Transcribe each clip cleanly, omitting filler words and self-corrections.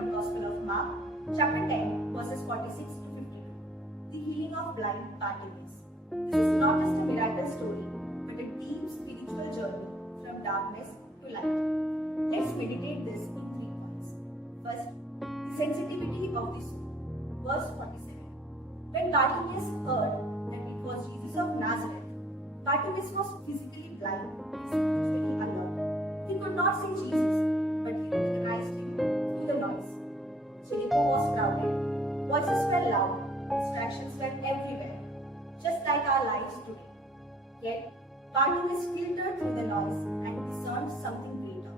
from Gospel of Mark, chapter 10, verses 46 to 52. The healing of blind Bartimaues. This is not just a miracle story, but a deep spiritual journey from darkness to light. Let's meditate this in 3 points. First, the sensitivity of the soul. Verse 47. When Bartimaeus heard that it was Jesus of Nazareth, Bartimaeus was physically blind and spiritually alert. He could not see Jesus, but he recognized him through the noise. Jericho was crowded, voices were loud, distractions were everywhere, just like our lives today. Yet, Bartimaeus filtered through the noise and discerned something greater.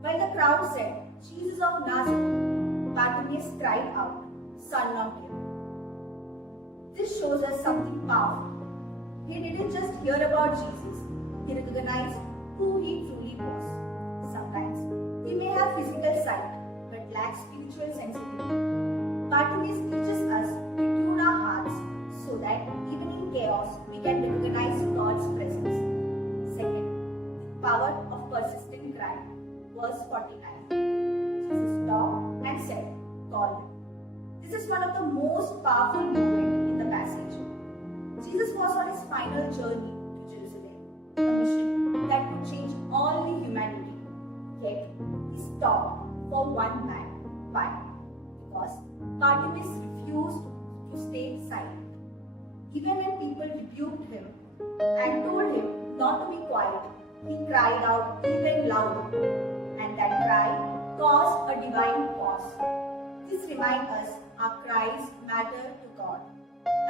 While the crowd said, "Jesus of Nazareth," Bartimaeus cried out, "Son of David." This shows us something powerful. He didn't just hear about Jesus, he recognized who he truly was. Sometimes we may have physical sight but lack spiritual sensitivity. Bartimaeus teaches us to tune our hearts so that even in chaos we can recognize God's presence. Second, the power of persistent cry. Verse 49. Jesus stopped and said, "Call him." This is one of the most powerful moments in the passage. Jesus was on his final journey to Jerusalem, a mission that would change all the humanity. Yet, he stopped for one man. Why? Because Bartimaeus refused to stay silent. Even when people rebuked him and told him not to be quiet, he cried out even louder. And that cry caused a divine pause. This reminds us our cries matter to God.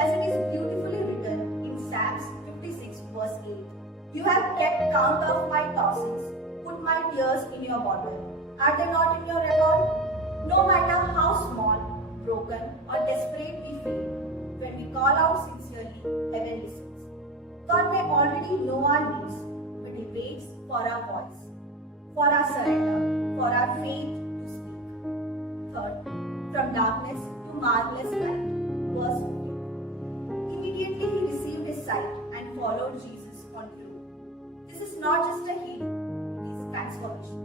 As it is beautifully written in Psalms 56 verse 8, "You have kept count of my tossings, put my tears in your bottle. Are they not in your record?" No matter how small, broken or desperate we feel, when we call out sincerely, heaven listens. God may already know our needs, but He waits for our voice, for our surrender, for our faith to speak. Third, from darkness to marvelous light. Verse 15. Immediately he received his sight and followed Jesus on foot. This is not just a healing, it is a transformation.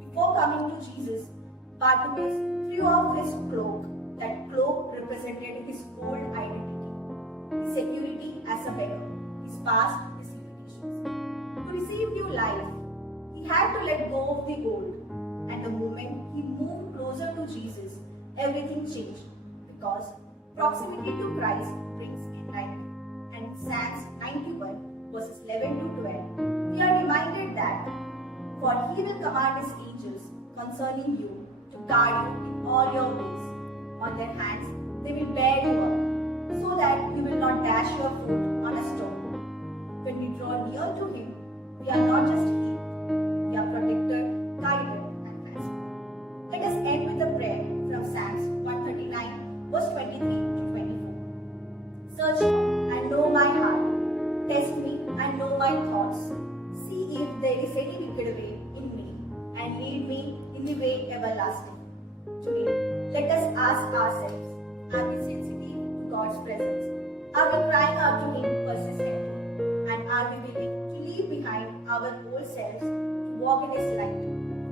Before coming to Jesus, Bartimaeus threw off his cloak. That cloak represented his old identity, his security as a beggar, his past, his limitations. To receive new life, he had to let go of the old. And the moment he moved closer to Jesus, everything changed, because proximity to Christ brings enlightenment. And in Psalms 91 verses 11 to 12, we are reminded that, "For he will command his angels concerning you to guard you in all your ways. On their hands they will bear you up, so that you will not dash your foot on a stone." When we draw near to him, we are not just healed, we are protected, guided, and transformed. Let us end with a prayer from Psalms 139 verse 23 to 24. "Search me and know my heart. Test me and know my thoughts. See if there is any wicked way in me, and lead me in the way everlasting." Today, let us ask ourselves, are we sensitive to God's presence? Are we crying out to Him persistently? And are we willing to leave behind our old selves to walk in His light?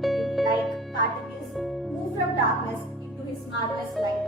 May we, like Bartimaeus, move from darkness into His marvelous light.